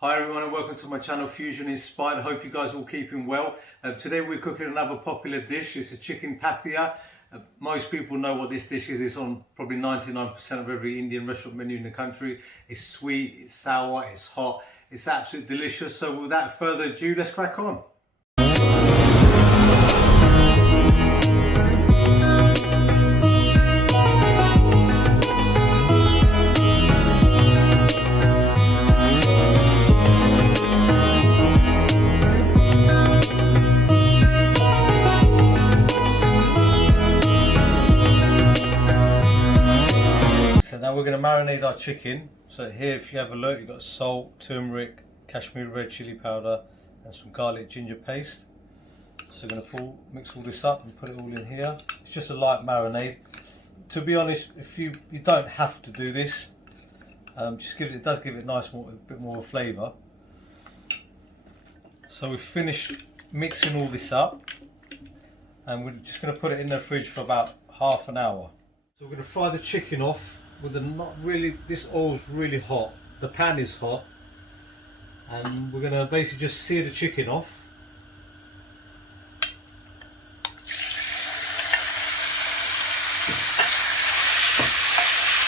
Hi everyone and welcome to my channel Fusion Inspired. I hope you guys are all keeping well. Today we're cooking another popular dish. It's a chicken pathia. Most people know what this dish is. It's on probably 99% of every Indian restaurant menu in the country. It's sweet, it's sour, it's hot, it's absolutely delicious. So without further ado, let's crack on. Now we're going to marinate our chicken. So here, if you have a look, you've got salt, turmeric, kashmir red chili powder and some garlic ginger paste. So we're going to mix all this up and put it all in here. It's just a light marinade. To be honest, if you don't have to do this, it does give it a bit more of a flavour. So we've finished mixing all this up and we're just going to put it in the fridge for about half an hour. So we're going to fry the chicken off. This oil's really hot, the pan is hot, and we're going to basically just sear the chicken off.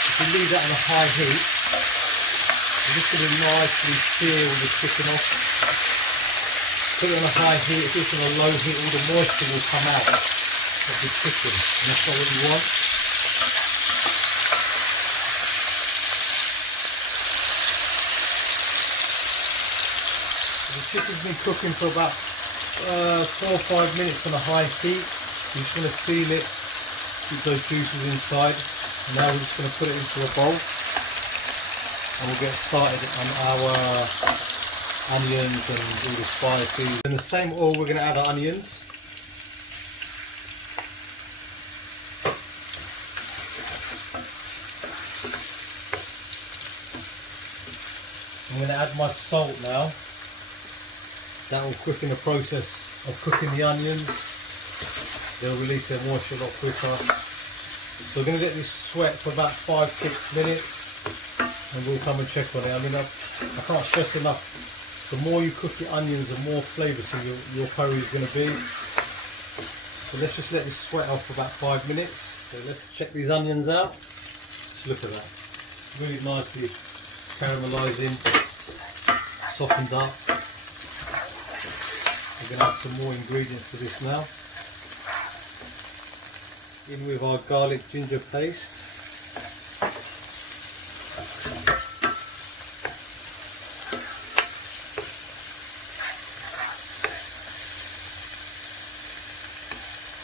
If you leave that on a high heat, we're just going to nicely sear all the chicken off. Put it on a high heat. If it's on a low heat, all the moisture will come out of the chicken, and that's not what you want. The chicken's been cooking for about 4 or 5 minutes on a high heat. We're just going to seal it, keep those juices inside. And now we're just going to put it into a bowl and we'll get started on our onions and all the spices. In the same oil we're going to add our onions. I'm going to add my salt now. That will quicken the process of cooking the onions. They'll release their moisture a lot quicker. So we're going to let this sweat for about 5-6 minutes and we'll come and check on it. I mean, I can't stress enough, the more you cook your onions, the more flavoursome your curry is going to be. So let's just let this sweat off for about 5 minutes. So let's check these onions out. Just look at that. Really nicely caramelising, softened up. We're going to add some more ingredients to this now. In with our garlic ginger paste.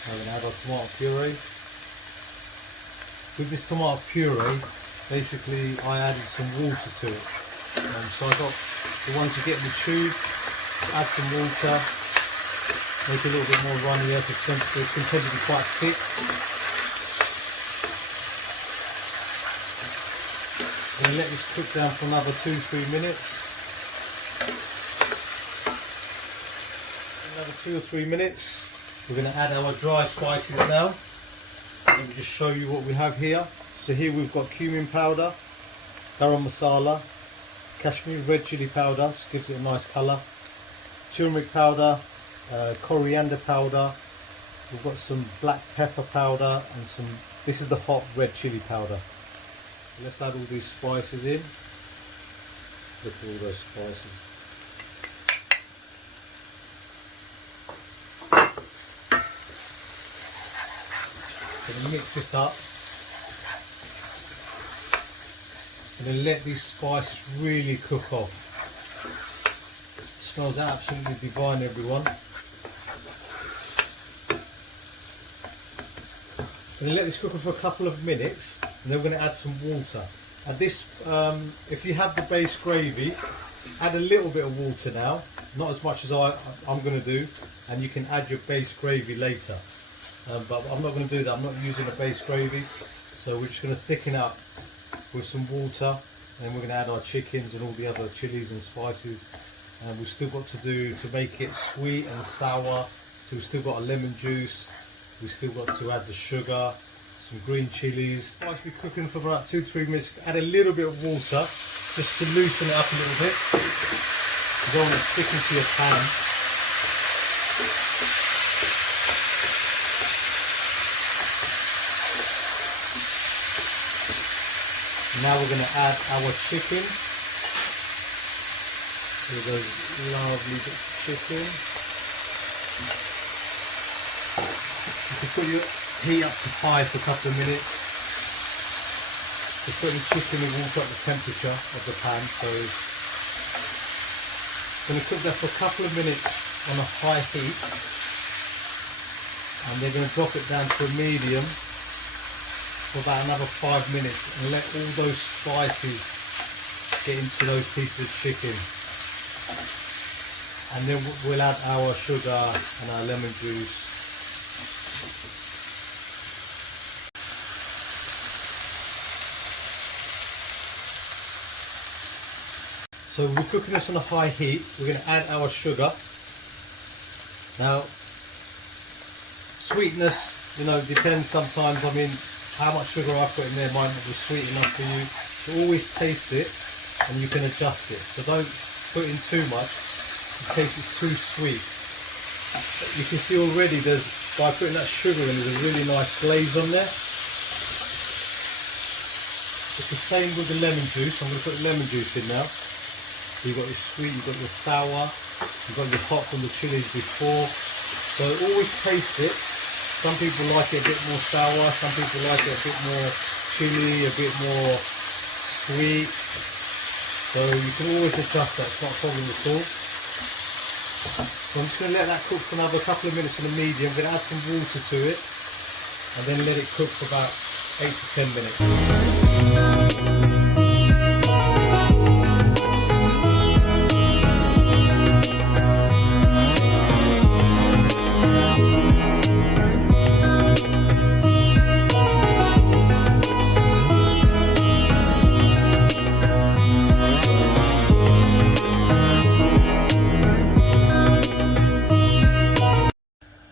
I'm going to add our tomato puree. With this tomato puree, basically I added some water to it. So I got the ones you get in the tube, add some water. Make it a little bit more runnier because it can tend to be quite thick. I'm going to let this cook down for another 2-3 minutes. Another 2 or 3 minutes. We're going to add our dry spices now. Let me just show you what we have here. So here we've got cumin powder, garam masala, kashmir red chili powder, just gives it a nice colour, turmeric powder, coriander powder, we've got some black pepper powder and this is the hot red chili powder. Let's add all these spices in. Look at all those spices. Gonna mix this up and then let these spices really cook off. It smells absolutely divine, everyone. And then let this cook for a couple of minutes and then we're going to add some water. And this, if you have the base gravy, add a little bit of water now, not as much as I'm going to do, and you can add your base gravy later. But I'm not going to do that, I'm not using a base gravy, so we're just going to thicken up with some water and then we're going to add our chickens and all the other chilies and spices. And we've still got to make it sweet and sour, so we've still got a lemon juice. We've still got to add the sugar, some green chillies. Once be cooking for about 2-3 minutes, add a little bit of water just to loosen it up a little bit. You don't want it sticking to your pan. Now we're going to add our chicken. Here those lovely bits of chicken. You can put your heat up to high for a couple of minutes. Just put the chicken and water up the temperature of the pan. So I'm going to cook that for a couple of minutes on a high heat, and they're going to drop it down to a medium for about another 5 minutes and let all those spices get into those pieces of chicken. And then we'll add our sugar and our lemon juice. So we're cooking this on a high heat. We're going to add our sugar. Now, sweetness, you know, depends sometimes. I mean, how much sugar I put in there might not be sweet enough for you. So always taste it and you can adjust it. So don't put in too much in case it's too sweet. You can see already there's, by putting that sugar in, there's a really nice glaze on there. It's the same with the lemon juice. I'm going to put lemon juice in now. So you've got your sweet, you've got your sour, you've got your hot from the chilies before. So always taste it. Some people like it a bit more sour, some people like it a bit more chilli, a bit more sweet. So you can always adjust that, it's not a problem at all. So I'm just going to let that cook for another couple of minutes on a medium. I'm going to add some water to it and then let it cook for about 8 to 10 minutes.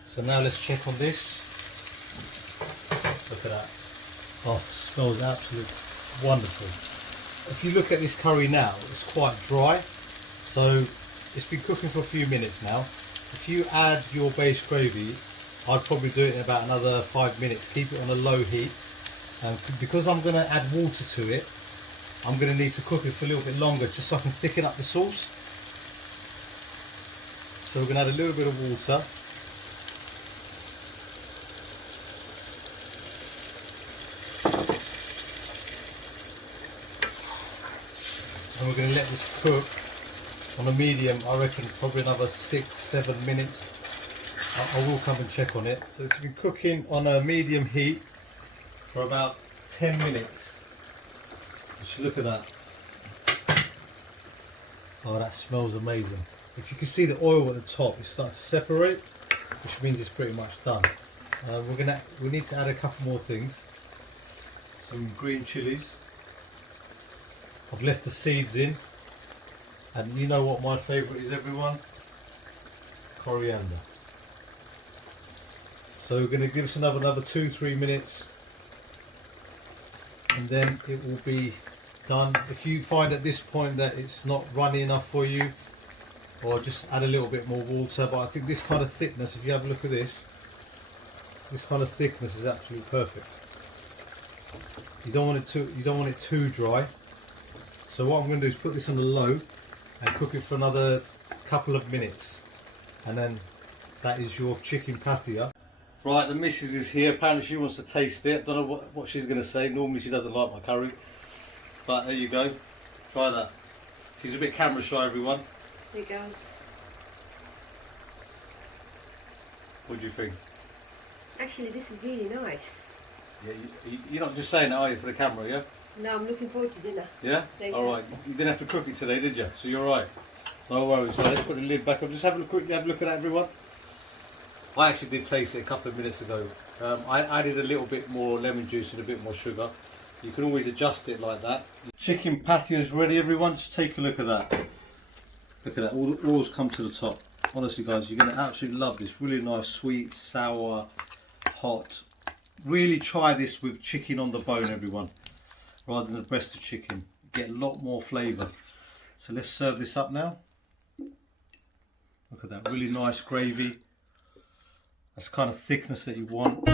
So now let's check on this. Look at that. Oh, it smells absolutely wonderful. If you look at this curry now, it's quite dry. So it's been cooking for a few minutes now. If you add your base gravy, I'd probably do it in about another 5 minutes. Keep it on a low heat. And because I'm going to add water to it, I'm going to need to cook it for a little bit longer just so I can thicken up the sauce. So we're going to add a little bit of water. And we're going to let this cook on a medium, I reckon probably another 6-7 minutes. I will come and check on it. So it's been cooking on a medium heat for about 10 minutes. Just look at that. Oh, that smells amazing. If you can see the oil at the top, it's starting to separate, which means it's pretty much done. We need to add a couple more things. Some green chilies. I've left the seeds in, and you know what my favourite is, everyone? Coriander. So we're going to give us another 2-3 minutes, and then it will be done. If you find at this point that it's not runny enough for you, or just add a little bit more water, but I think this kind of thickness, if you have a look at this kind of thickness is absolutely perfect. You don't want it too dry. So what I'm going to do is put this on the low and cook it for another couple of minutes, and then that is your chicken pathia. Right, the missus is here. Apparently she wants to taste it. Don't know what she's going to say. Normally she doesn't like my curry, but there you go. Try that. She's a bit camera shy, everyone. There you go. What do you think? Actually, this is really nice. Yeah, you're not just saying that, are you, for the camera, yeah? No, I'm looking forward to dinner. Yeah? Alright, you didn't have to cook it today, did you? So you're alright. No worries. So let's put the lid back up. Just have a look at that, everyone. I actually did taste it a couple of minutes ago. I added a little bit more lemon juice and a bit more sugar. You can always adjust it like that. Chicken pathia is ready, everyone. Just take a look at that. Look at that. All the oils come to the top. Honestly, guys, you're going to absolutely love this. Really nice, sweet, sour, hot, Really try this with chicken on the bone, everyone, rather than the breast of chicken. You get a lot more flavour. So let's serve this up now. Look at that, really nice gravy. That's the kind of thickness that you want.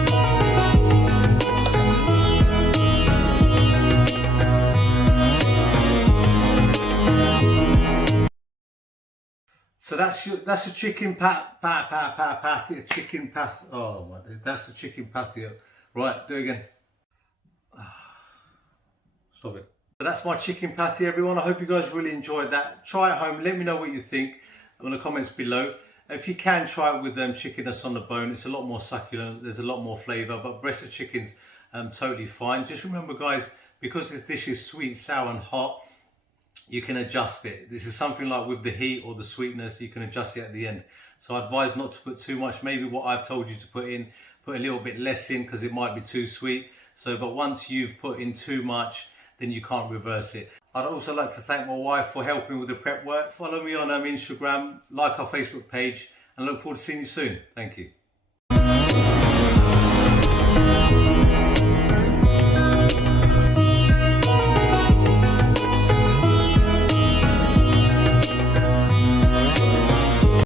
So that's your chicken pathia, chicken path. Oh my, that's the chicken pathia. Right, do it again. Stop it. So that's my chicken pathia, everyone. I hope you guys really enjoyed that. Try it at home. Let me know what you think in the comments below. If you can, try it with chicken that's on the bone. It's a lot more succulent. There's a lot more flavour. But breast of chicken's totally fine. Just remember, guys, because this dish is sweet, sour, and hot, you can adjust it. This is something like with the heat or the sweetness, you can adjust it at the end. So I advise not to put too much. Maybe what I've told you to put in, put a little bit less in because it might be too sweet. So, but once you've put in too much, then you can't reverse it. I'd also like to thank my wife for helping with the prep work. Follow me on Instagram, like our Facebook page, and look forward to seeing you soon. Thank you.